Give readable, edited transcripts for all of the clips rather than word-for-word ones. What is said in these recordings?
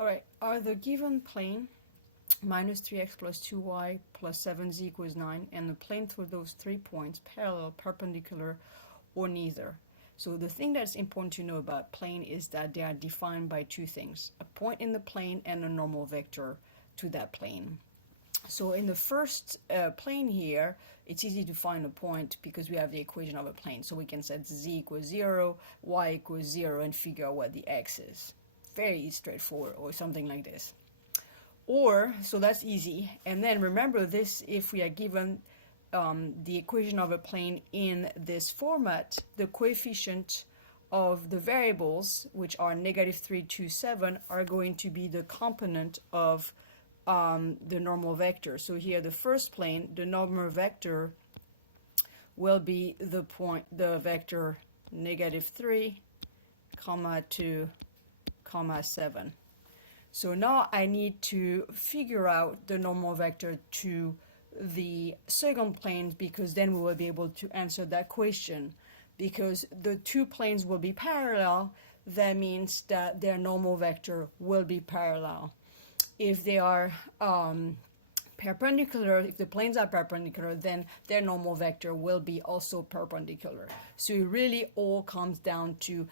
All right, are the given plane minus 3x plus 2y plus 7z equals 9 and the plane through those 3 points parallel, perpendicular, or neither? So the thing that's important to know about plane is that they are defined by two things: a point in the plane and a normal vector to that plane. So in the first plane here, it's easy to find a point because we have the equation of a plane. So we can set z equals 0, y equals 0, and figure out what the x is. Very straightforward, or something like this. Or, so that's easy. And then remember this, if we are given the equation of a plane in this format, the coefficient of the variables, which are negative 3, 2, 7, are going to be the component of the normal vector. So here, the first plane, the normal vector will be the vector negative 3, comma 2, comma 7. So now I need to figure out the normal vector to the second plane, because then we will be able to answer that question. Because the two planes will be parallel, that means that their normal vector will be parallel. If they are perpendicular, if the planes are perpendicular, then their normal vector will be also perpendicular. So it really all comes down to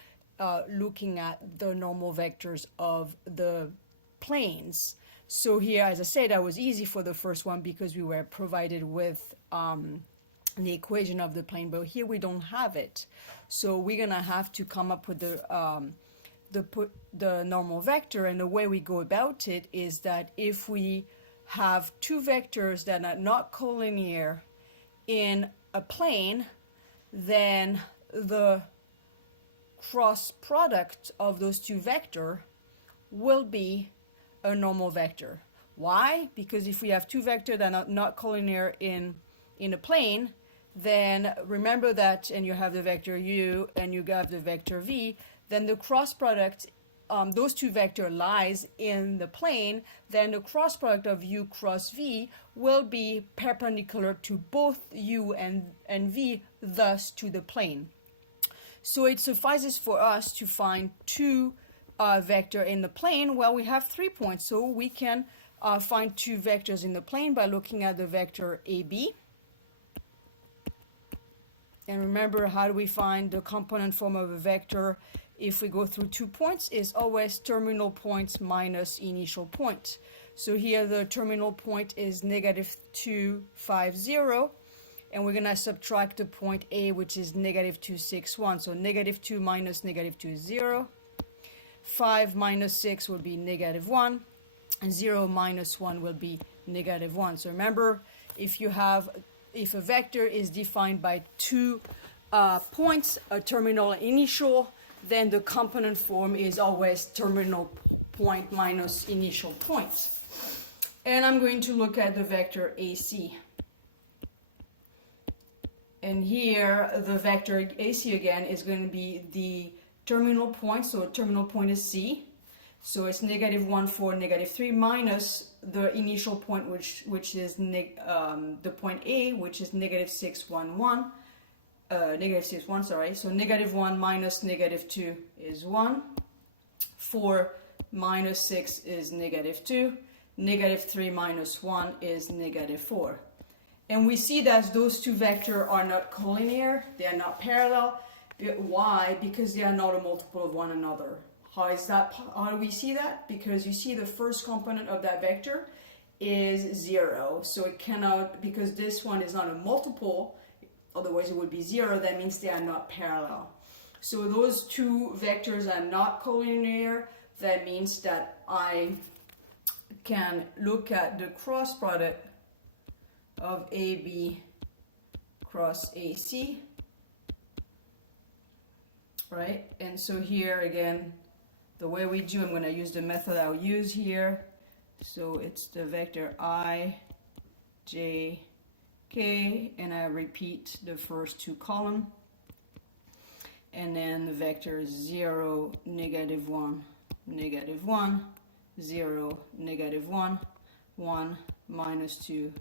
looking at the normal vectors of the planes. So here, as I said, that was easy for the first one because we were provided with the equation of the plane, but here we don't have it. So we're gonna have to come up with the normal vector, and the way we go about it is that if we have two vectors that are not collinear in a plane, then the cross product of those two vectors will be a normal vector. Why? Because if we have two vectors that are not collinear in a plane, then remember that, and you have the vector u and you have the vector v, then the cross product, those two vectors lies in the plane, then the cross product of u cross v will be perpendicular to both u and v, thus to the plane. So it suffices for us to find two vector in the plane. Well, we have 3 points, so we can find two vectors in the plane by looking at the vector AB. And remember, how do we find the component form of a vector if we go through 2 points? Is always terminal points minus initial point. So here the terminal point is negative 2, 5, 0. And we're going to subtract the point A, which is negative 2, 6, 1. So negative 2 minus negative 2 is 0. 5 minus 6 will be negative 1. And 0 minus 1 will be negative 1. So remember, if a vector is defined by 2 points, a terminal and initial, then the component form is always terminal point minus initial point. And I'm going to look at the vector AC. And here, the vector AC again is going to be the terminal point. So terminal point is C. So it's negative 1, 4, negative 3 minus the initial point, which is the point A, which is negative 6, 1, 1. Negative 6, 1, sorry. So negative 1 minus negative 2 is 1. 4 minus 6 is negative 2. Negative 3 minus 1 is negative 4. And we see that those two vectors are not collinear, they are not parallel. Why? Because they are not a multiple of one another. How is that? How do we see that? Because you see the first component of that vector is 0. So it cannot, because this one is not a multiple, otherwise it would be 0, that means they are not parallel. So those two vectors are not collinear, that means that I can look at the cross product of AB cross AC, right? And so here again, the way we do, I'm going to use the method I'll use here. So it's the vector I, J, K, and I repeat the first two columns. And then the vector 0, negative 1, negative 1, 0, negative 1, 1, minus 2,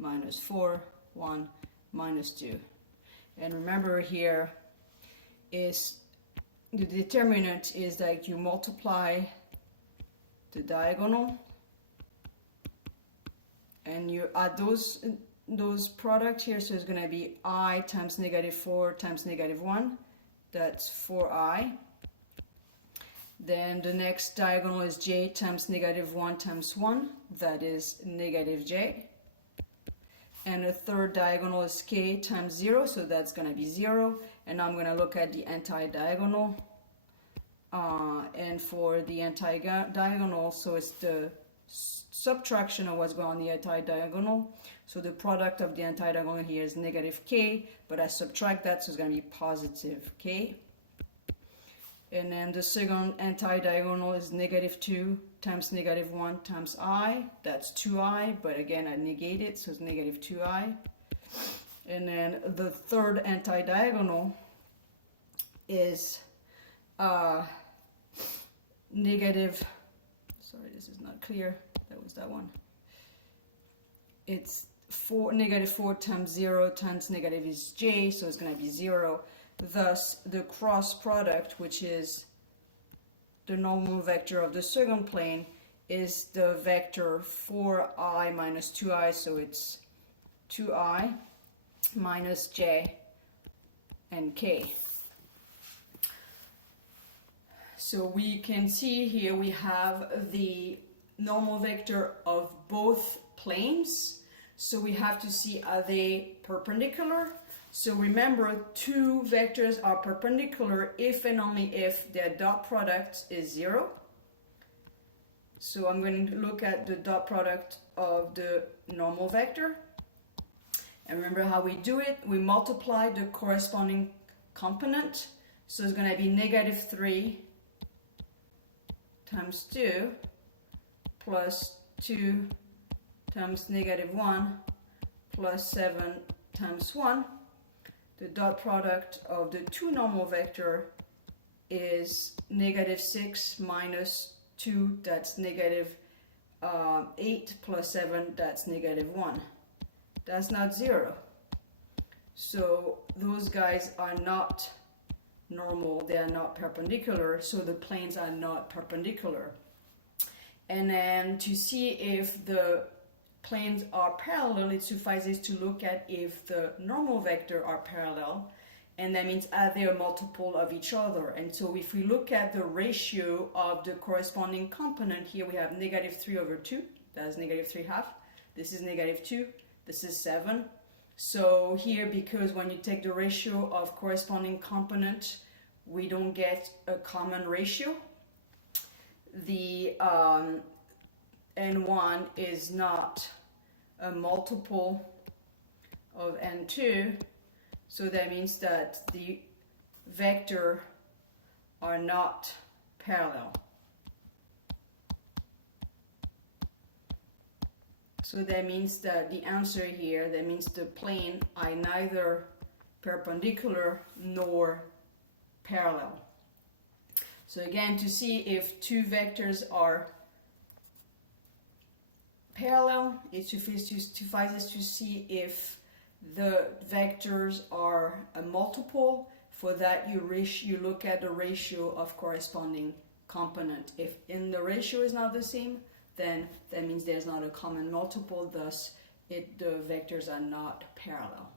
minus 4, 1, minus 2. And remember here is the determinant is that you multiply the diagonal, and you add those product here, so it's going to be I times -4 times -1, that's 4I. Then the next diagonal is j times -1 times 1, that is -j. And the third diagonal is k times 0, so that's going to be 0. And I'm going to look at the anti-diagonal. And for the anti-diagonal, so it's the subtraction of what's going on the anti-diagonal. So the product of the anti-diagonal here is -k, but I subtract that, so it's going to be +k. And then the second anti-diagonal is -2 times -1 times I. That's 2I, but again I negate it, so it's -2I. And then the third anti-diagonal is sorry, this is not clear. That was that one. It's -4 times 0 times negative is j, so it's going to be 0. Thus, the cross product, which is the normal vector of the second plane, is the vector 4I minus 2I, so it's 2I minus j and k. So we can see here we have the normal vector of both planes. So we have to see, are they perpendicular? So remember, two vectors are perpendicular if and only if their dot product is 0. So I'm going to look at the dot product of the normal vector. And remember how we do it? We multiply the corresponding component. So it's going to be -3 times 2 plus 2 times -1 plus 7 times 1. The dot product of the two normal vector is -6 minus 2, that's -8 plus 7, that's -1. That's not 0. So those guys are not normal, they are not perpendicular, so the planes are not perpendicular. And then to see if the planes are parallel, it suffices to look at if the normal vector are parallel, and that means are they a multiple of each other. And so if we look at the ratio of the corresponding component, here we have -3/2, that's -3/2, this is -2, this is 7. So here, because when you take the ratio of corresponding component, we don't get a common ratio. The n1 is not a multiple of n2, so that means that the vector are not parallel. So that means that the answer here, that means the plane are neither perpendicular nor parallel. So again, to see if two vectors are parallel, it suffices to see if the vectors are a multiple. For that, you look at the ratio of corresponding component. If in the ratio is not the same, then that means there's not a common multiple, thus the vectors are not parallel.